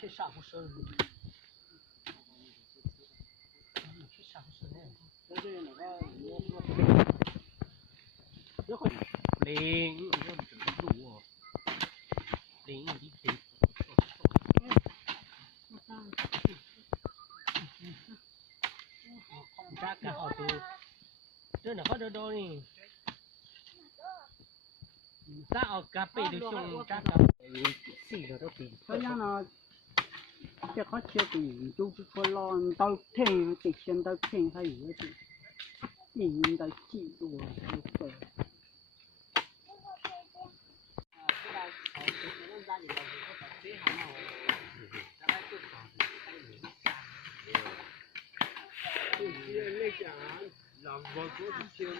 去啥不是？去啥不是呢？就是那个一会零路哦，零一零。giá cả họ từ trên là có đâu đi giá ở cà phê được xong giá cả xì rồi đó thì cái giá nó chỉ có chia từ chú cho lo tao thêm thì xem tao thêm hay gì thì nhìn tao chỉ đồ rồi làm vợ của thì chưa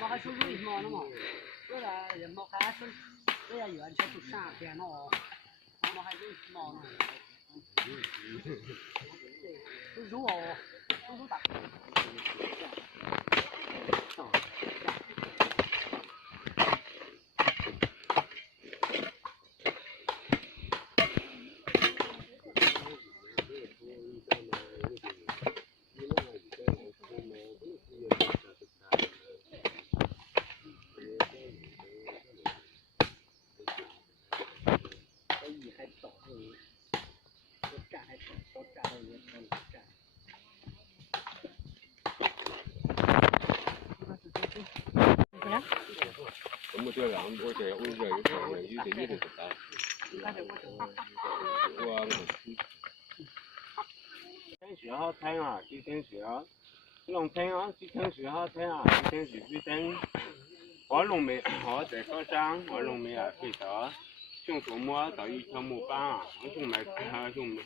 mà hay số gì mà nó mà cái là giờ mà khai số cái là giờ anh sẽ tụt xa kìa nó mà hay cái mà nó tôi rú à tôi rú đặt咁我这两我这我这有点大。我天时好睇啊，啲天時啊，龍天啊，啲天時好睇啊，啲天時必定。我龍尾我在高山，我龍尾啊飛到，上周末到一條木板啊，我仲買仲買，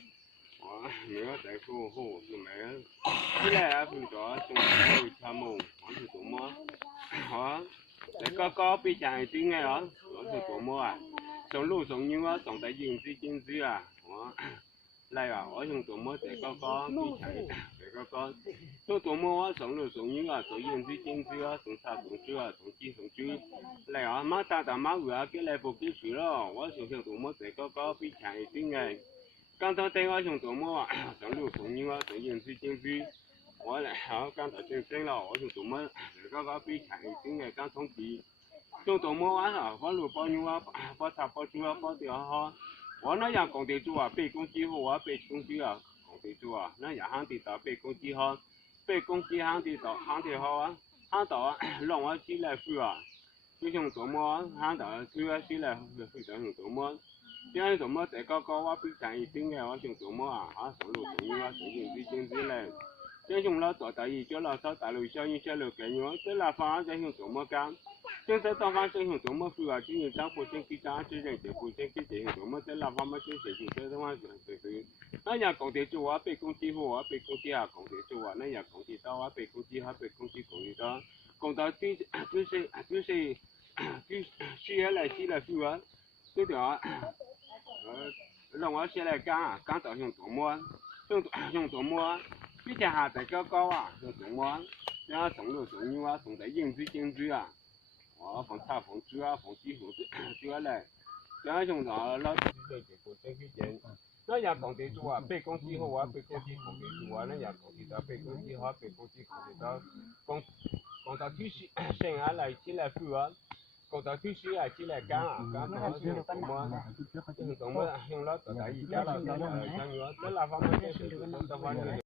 我沒有在乎好，仲買，後來啊飛到仲買一條木，我上周末，我。在高高比較一點嘅哦，我是做麼啊？上路上牛啊，上在影子啊，我嚟啊！我用做麼在高高比較在高高，做做麼我上路上牛啊，做影子啊，上沙上水啊，上水嚟啊！馬打馬會啊，幾嚟步幾水咯，我上做麼在高高比較一點嘅，剛才對我上做麼啊？上路上牛啊，做影子。我嚟我剛才正正咯，我就做乜嗰個比長一點嘅，剛從地，做做乜玩啊？我路包牛啊，包茶包豬啊，包掉呵。我那樣講地主啊，8公斤好啊，8公斤啊，講地主啊，那樣行地到8公斤好，8公斤行地到行地好啊，行到啊，讓我起來付啊，就像做乜行到起來付就用做乜。因為做乜在高高我比長一點嘅，我想做乜啊？啊，上路上牛啊，上影子咧。這種老早大意，叫老早大路小小路嘅樣，這拉法這種做乜干？現在當翻這種做乜付啊？今年政府先給張，這種政府先給這種做乜？這拉法乜這些就這種就是那人講地主啊，8公斤好啊，8公斤啊，講地主啊，那人講地到啊，8公斤啊，8公斤講地到，講到就是寫來付啊，這條啊，讓我寫來講到用做乜？用做乜？比較下在高高啊，用做乜？然後上路上牛啊，上在影子啊，我放茶放豬啊，放雞豬嚟，然後用到老子的結果真去見，那人講地主啊，8公斤好啊，8公斤講地主啊，那人講地到8公斤好，8公斤講地到，講到就是剩下來起來付啊。講到就是啊，起來講啊，講到用做乜？用老早大意，講老早大意，講這拉方面就是到方面。